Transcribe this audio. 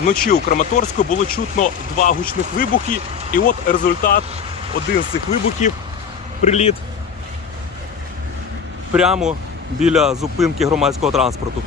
вночі у Краматорську було чутно 2 гучних вибухи. І от результат. Один з цих вибухів – приліт прямо біля зупинки громадського транспорту.